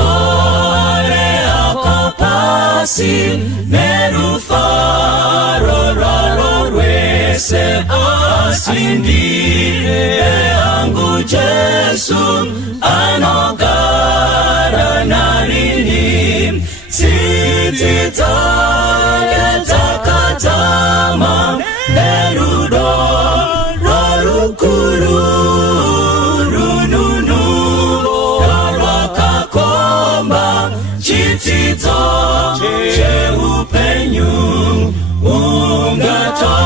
ungatolea kwa pasi nerufaro rwese asindire yangu Jesu anogara narini sititakatama nerudo rorukuru rununu rwakakomba chitito cheupenyu ungatolea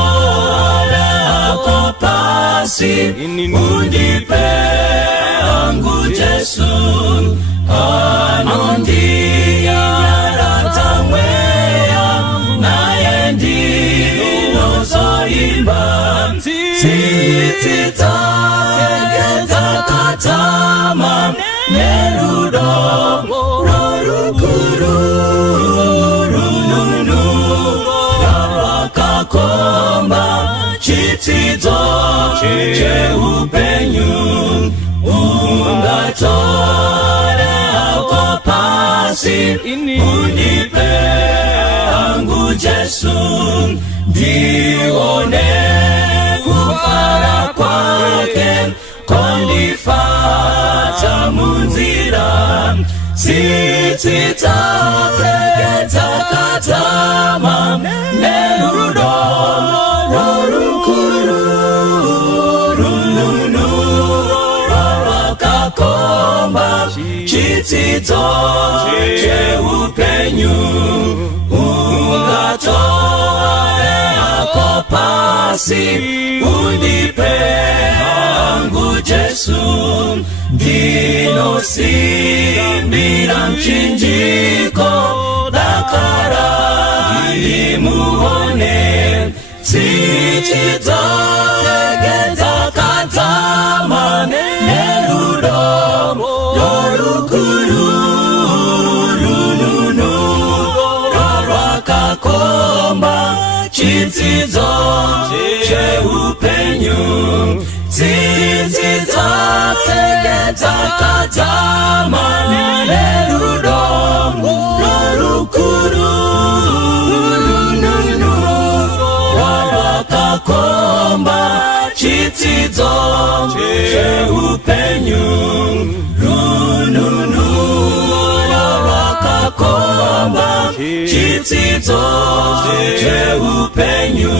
kwa pasi undipe yangu Jesu anondiaratamwea naye ndinozoimba sititakatama nerudo rorukuru rununu rwakakomba chitito cheupenyu ungatolea kwa pasi unipe yangu Jesu ndione kufara kwake kondifata munzira sititakatama nerudo rorukuru rununu rwakakomba chitito cheupenyu ungatolea kwa pasi unipe yangu Jesu ndinosimbira mchinjiko dakara imuone sititakatama nerudo rorukuru rununu rwakakomba chitito cheupenyu sititakatama nerudo rorukuru rununu rwakakomba chitito cheupenyu rununu rwakakomba chitito cheupenyu